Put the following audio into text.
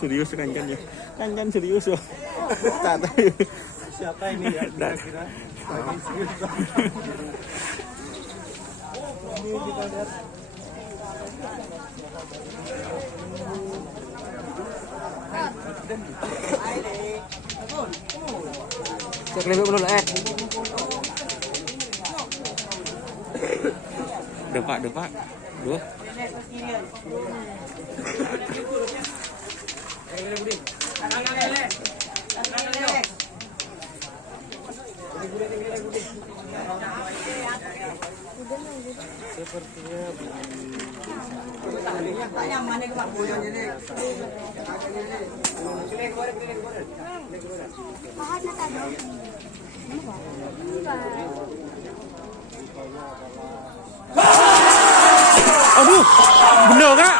serius kan ya. Kan serius loh. Tak tahu. Siapa ini ya kira-kira? Serius. Ini kita lihat. Cek lebih dulu Depak. Dua. Sepertinya Aduh, bener kak?